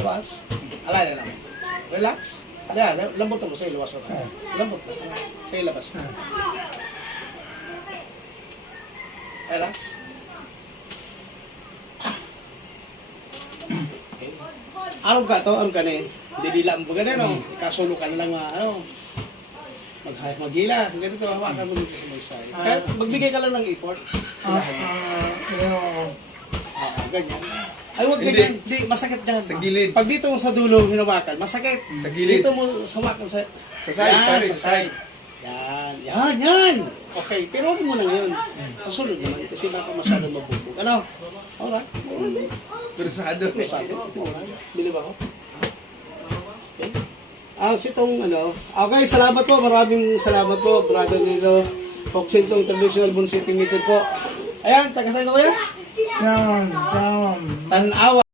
Luwas. Alay na naman. Relax. Ayan, lambot mo sa iluwas. Lambot na. Sa ilabas. Relax. Okay. Arong ka to, arong ka na eh. Didila mo ba ganun, no? Ikasulo ka na lang, ano, maghila. Ganito, hawakan mo dito sa mga side. Kahit magbigay ka lang ng effort. Ganyan. Ay, huwag ganyan. Hindi, masakit dyan. Sa gilid. Pag dito mo sa dulo, hinawakan, masakit. Sa gilid. Dito mo hawakan sa Sa side, yan, pare, sa sa side. Yan. Okay, pero huwag mo na ngayon. Pasunod naman, kasi baka masyadong mabubog. Ano? Alright. Krusado. Bili ba ako? Okay. Sitong ano. Okay, salamat po. Maraming salamat po, Brother Nilo. Poksintong Traditional Bone City Method po. Ayan, taga saan ko yan? Down. Tanawa.